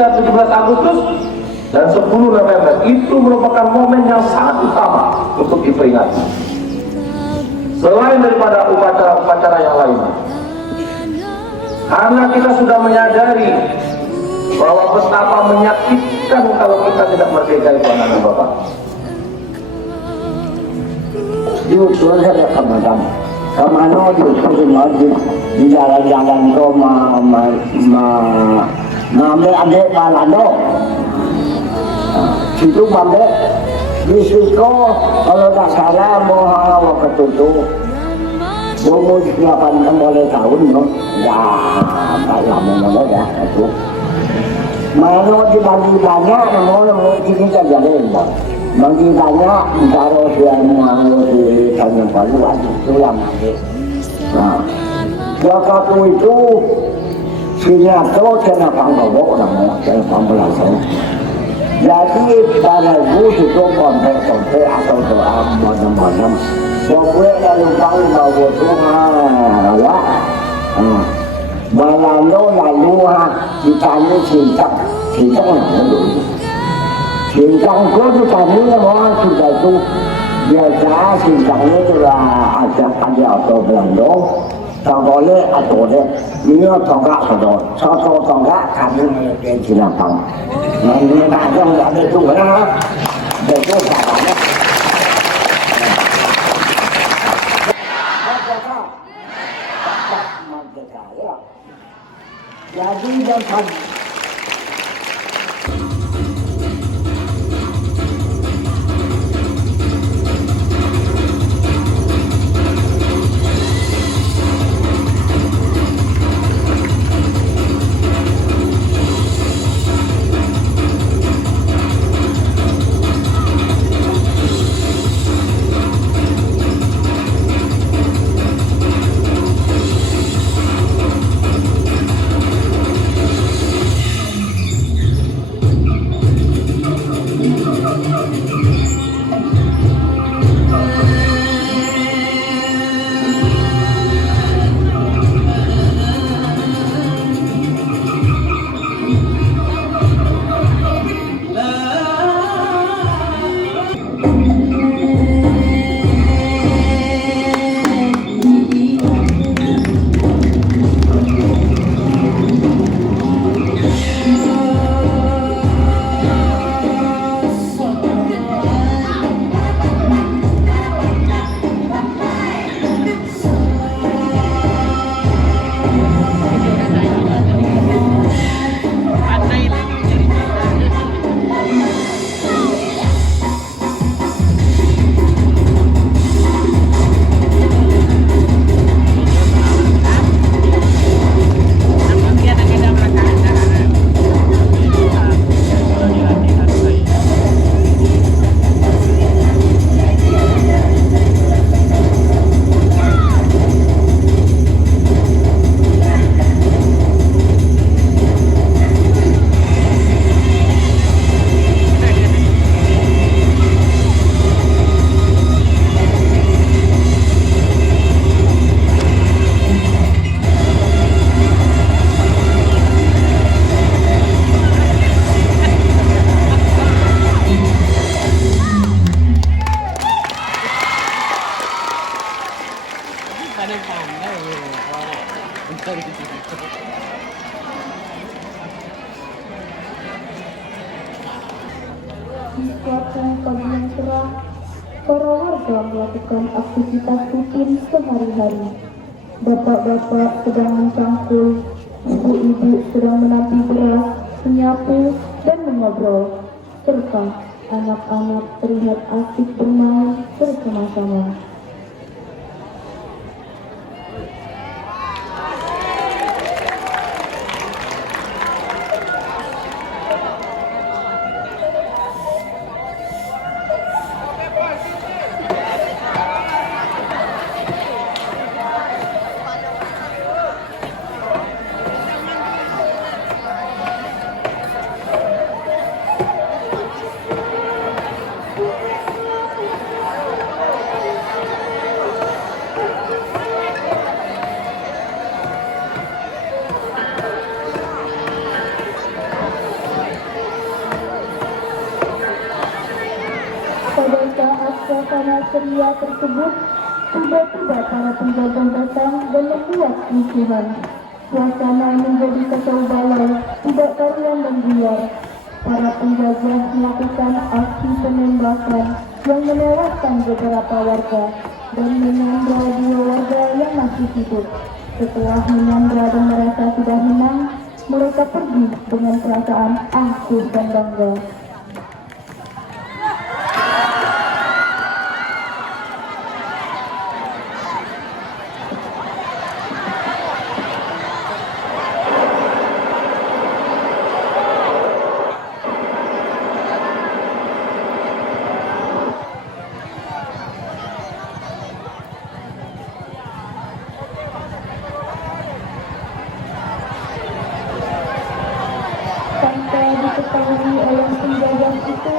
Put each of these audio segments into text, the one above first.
Indonesia 17 Agustus dan 10 November itu merupakan momen yang sangat utama untuk diperingati. Selain daripada upacara-upacara yang lainnya, karena kita sudah menyadari bahwa betapa menyakitkan kalau kita tidak merdeka itu anak-anak Bapak. Yuk, saya kemadam. Kemana di jalan-jalan kau ngambil adik malado. Situ ngambil risiko kalau tak salah mau hawa ketutup. Umur 8 tahun, no? Ya, tak lama ya itu. Mana dibagi banyak, mau ini saja deh, bagi banyak kalau dia mau di Tanjung Palu itu yang ada. Nah, waktu itu sinetron kena panggung namanya, kena pembelasan. Jadi pada itu kontek-kontek atau doa macam-macam. Pokoknya dari panggung bawa Tuhan, ya. Lalu ditanya cinta mana dulu? Singkangku itu tadinya orang sudah itu biasa singkangnya itu lah ada atau Belanda tanggalnya atau deh ini tonggak sedot satu tonggak kami melakukan sinapang ini ada nggak ada itu ya itu caranya jadi dan Di suasana pagi yang cerah, para warga melakukan aktivitas rutin sehari-hari. Bapak-bapak sedang mencangkul, ibu-ibu sedang menapi beras, menyapu, dan mengobrol, serta anak-anak terlihat asik bermain bersama-sama. suasana ceria tersebut, tiba-tiba para penjaga datang dan membuat kerusuhan. Suasana menjadi kacau balau, tidak karuan dan liar. Para penjaga melakukan aksi penembakan yang menewaskan beberapa warga dan menyandra 2 warga yang masih hidup. Setelah menyandra dan merasa sudah menang, mereka pergi dengan perasaan angkuh dan bangga. Tanpa diketahui oleh penjaga itu,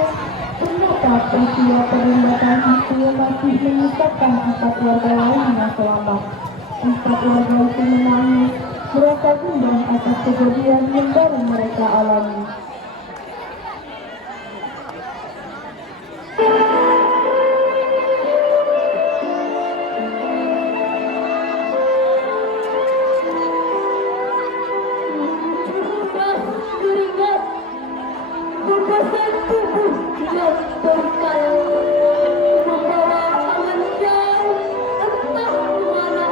ternyata peristiwa penembakan itu masih menyisakan 4 warga lain yang selamat. 4 warga itu menangis, merasa gundah atas kejadian yang baru mereka alami. Bebasan tubuh yang terkal membawa angan jauh entah kemana.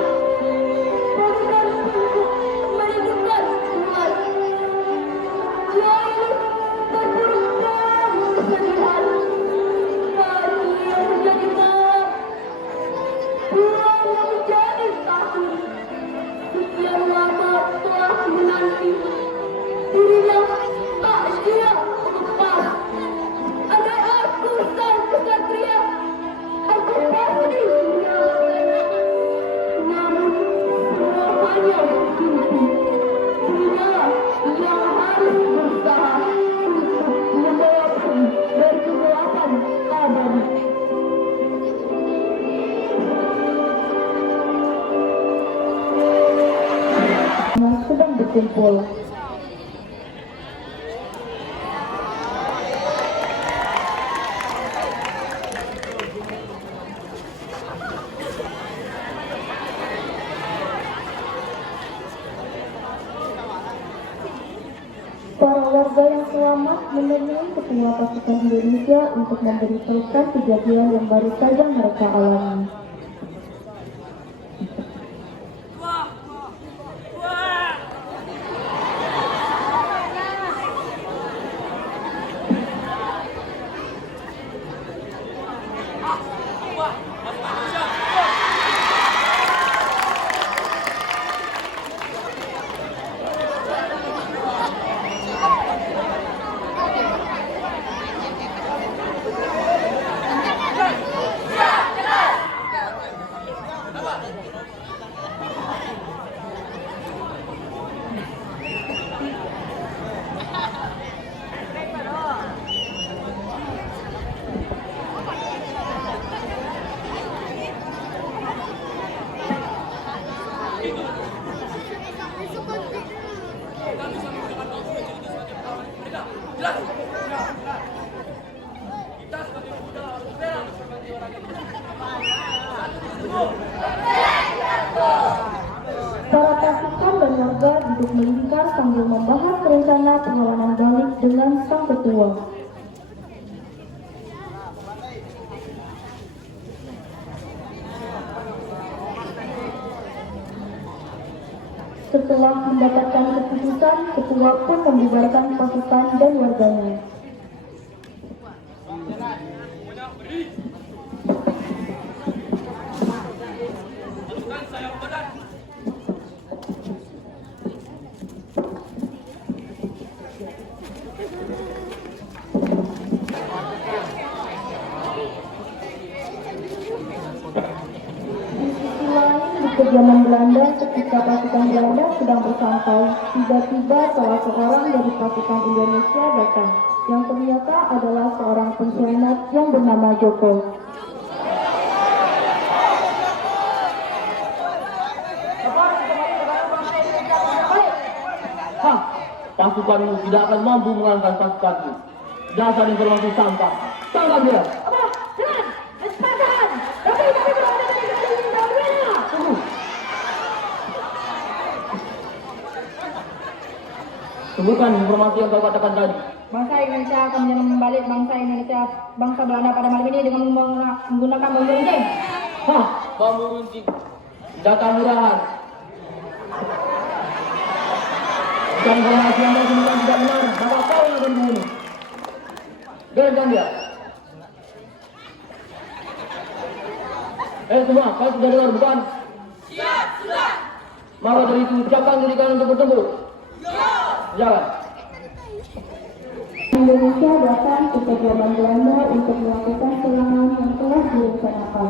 Bebasan tubuh menunjukkan Tuhan jauh terpurukkan kesedihan bagi yang menjadi maaf, Tuhan yang menjadi takut. Sekian lama telah menanti dirinya tak siap. Andai aku sang kesatria, aku pasti menyelamatkannya. Namun semua hanya mimpi. Dirinya yang harus berusaha untuk membawakku dari kegelapan abadi. Yang sedang berkumpul. Para warga yang selamat menemui Ketua Pasukan Indonesia untuk memberitahukan kejadian yang baru saja mereka alami. Para pasukan dan warga duduk melingkar sambil membahas rencana perlawanan balik dengan sang ketua. Setelah mendapatkan keputusan, ketua pun membubarkan pasukan dan warganya. Kediaman Belanda ketika pasukan Belanda sedang bersantai, tiba-tiba salah seorang dari pasukan Indonesia datang, yang ternyata adalah seorang pengkhianat yang bernama Joko. Pasukanmu tidak akan mampu mengalahkan pasukanku. Dasar informasi sampah. Tangkap dia. Apa? Jangan! Sebutkan informasi yang kau katakan tadi. Bangsa Indonesia akan menyerang balik bangsa Belanda pada malam ini dengan menggunakan bom runcing. Hah, kamu runcing. Data murahan. Jika informasi yang kau sebutkan tidak benar, maka kau yang akan dibunuh. Gerakkan dia. Semua, kau sudah dengar bukan? Siap, sudah. Maka dari itu, siapkan diri kalian untuk bertempur. Jalan. Indonesia datang ke kediaman Belanda untuk melakukan serangan yang telah direncanakan.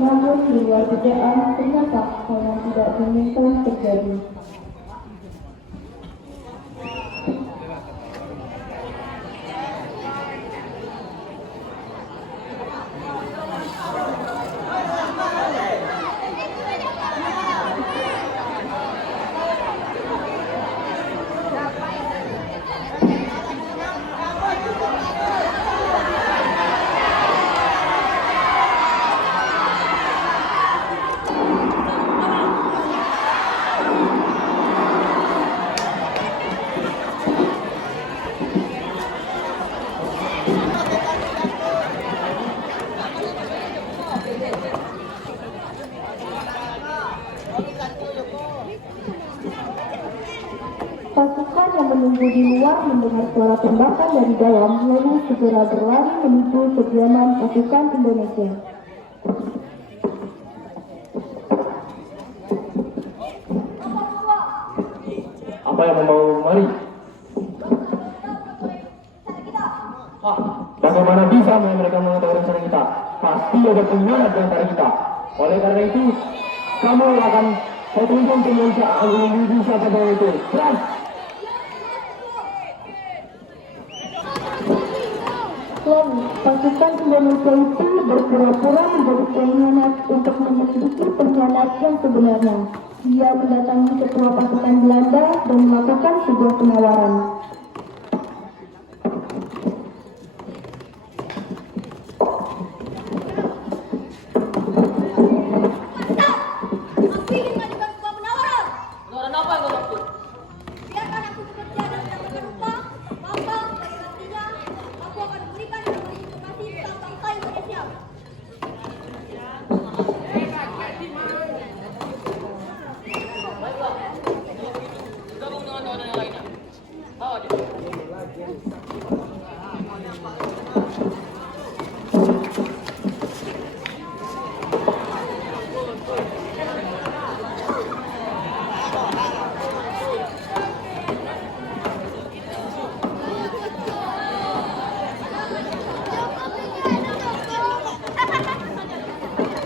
Namun di luar dugaan ternyata hal yang tidak diinginkan terjadi. Pasukan yang menunggu di luar mendengar suara tembakan dari dalam, lalu segera berlari menuju kediaman pasukan Indonesia. Apa yang membawa kemari? Bagaimana bisa mereka mengetahui rencana kita? Pasti ada pengkhianat di antara kita. Oleh karena itu, kamu akan saya tunjukkan Indonesia pada itu. Serang! Lalu, pasukan Indonesia itu berpura-pura menjadi pengkhianat untuk menyelidiki pengkhianat yang sebenarnya. Dia mendatangi ketua pasukan Belanda dan melakukan sebuah penawaran. Penawaran apa yang kau maksud? Biarkan aku bekerja dan mendapatkan upah, maka bagi gantinya aku akan memberikan informasi tentang bangsa Indonesia. Gabung dengan kawan yang lainnya. Bawa dia.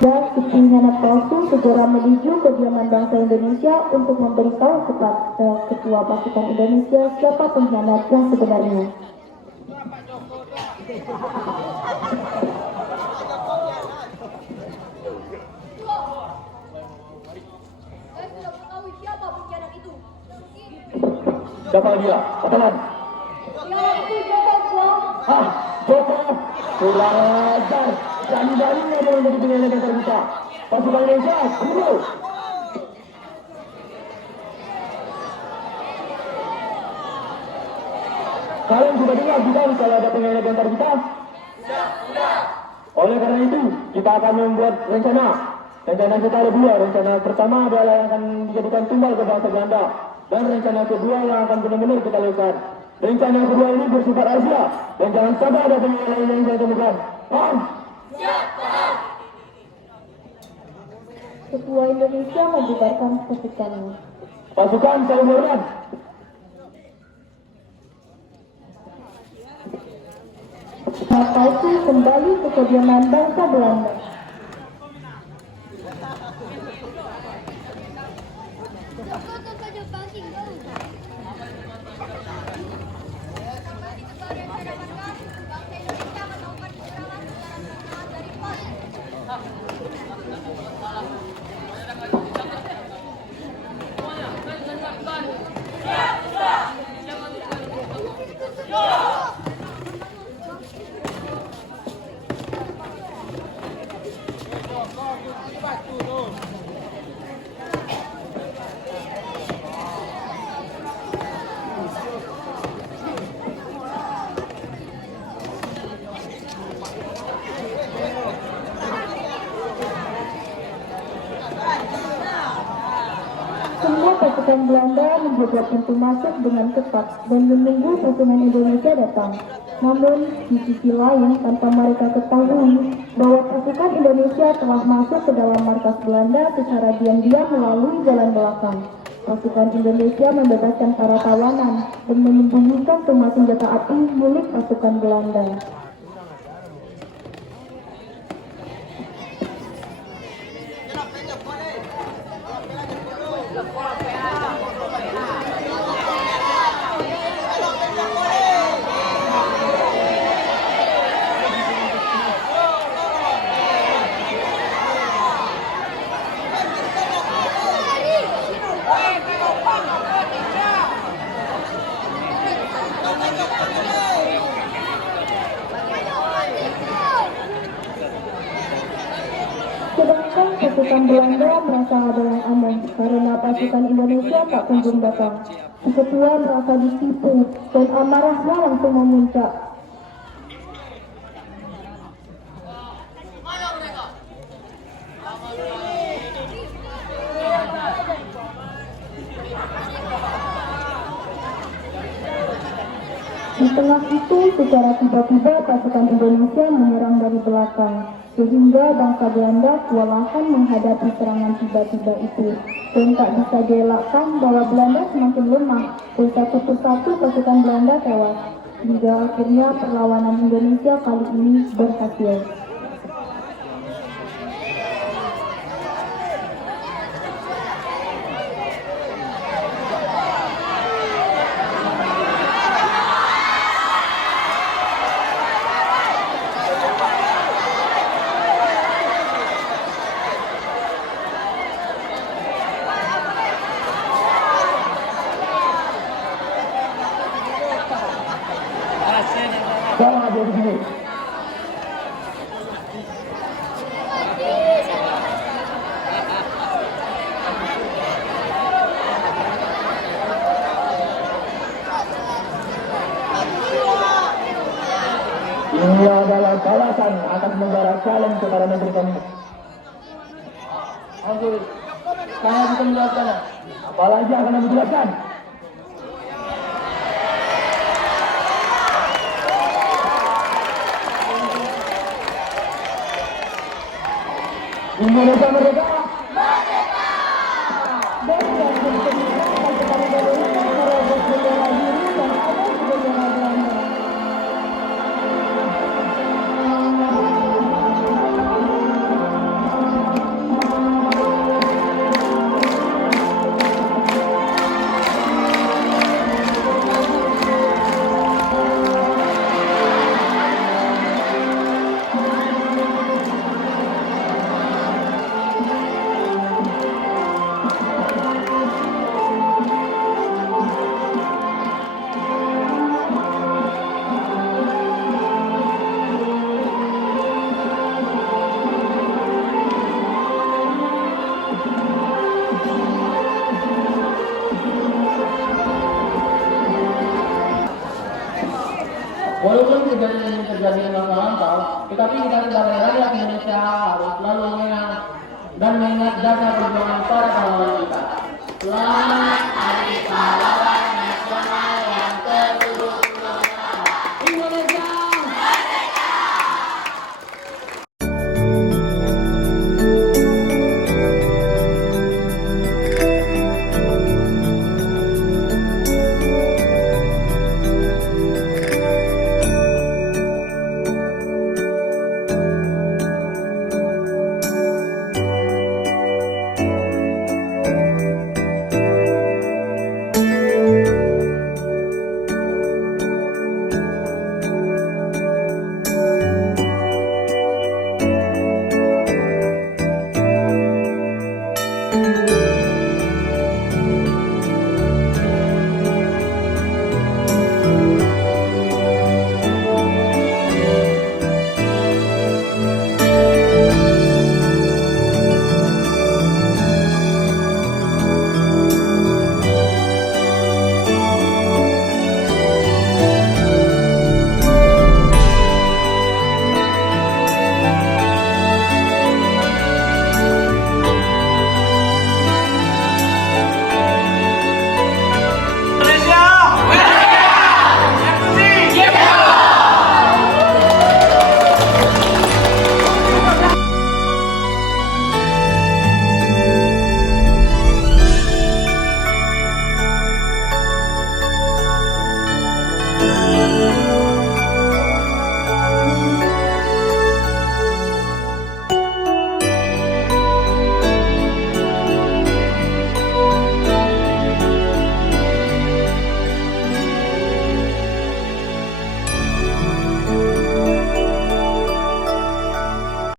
Dan si pengkhianat palsu segera menuju kediaman bangsa Indonesia untuk memberitahu kepada ketua pasukan Indonesia siapa pengkhianat yang sebenarnya. Saya sudah mengetahui siapa pengkhianat itu. Siapa dia? Katakan. Ya, itu Joko Tuan. Hah, Joko, kurang ajar. Berani-beraninya dia menjadi pengkhianat yang terbuka. Pasukan Indonesia, dulu. Kalian sudah dengar bukan kalau ada pengkhianat antar kita? Sudah. Oleh karena itu, kita akan membuat rencana. Rencana kita ada dua. Rencana pertama adalah yang akan dijadikan tumbal ke bangsa Belanda. Dan rencana kedua yang akan benar-benar kita lakukan. Rencana kedua ini bersifat rahasia. Dan jangan sampai ada pengkhianat yang saya temukan. Paham? Ketua Indonesia membubarkan pasukannya. Pasukan saling hormat. Maka itu kembali ke kediaman bangsa Belanda. Joko tuh kerja banking baru. Sampai di tempat yang saya dapatkan, bangsa Indonesia akan melakukan penyerangan dari pos. pasukan Belanda menjaga pintu masuk dengan ketat dan menunggu pasukan Indonesia datang. Namun, di sisi lain, tanpa mereka ketahui bahwa pasukan Indonesia telah masuk ke dalam markas Belanda secara diam-diam melalui jalan belakang. Pasukan Indonesia membebaskan para tawanan dan menyembunyikan semua senjata api milik pasukan Belanda. Sedangkan pasukan Belanda merasa ada yang aneh karena pasukan Indonesia tak kunjung datang. Si ketua merasa ditipu dan amarahnya langsung memuncak. Di tengah itu, secara tiba-tiba pasukan Indonesia menyerang dari belakang, sehingga bangsa Belanda kewalahan menghadapi serangan tiba-tiba itu, dan tak bisa dielakkan bahwa Belanda semakin lemah, dan satu persatu pasukan Belanda tewas, hingga akhirnya perlawanan Indonesia kali ini berhasil. Jangan ada begini. Ini adalah balasan atas negara challenge kepada negeri kami. Oke, saya bisa menjelaskan. Apalagi akan kami jelaskan. Indonesia merdeka! Walaupun kejadian ini terjadi lampau, tetapi kita sebagai rakyat Indonesia harus selalu mengenang dan mengingat jasa perjuangan para pahlawan kita. Selamat Hari Pahlawan.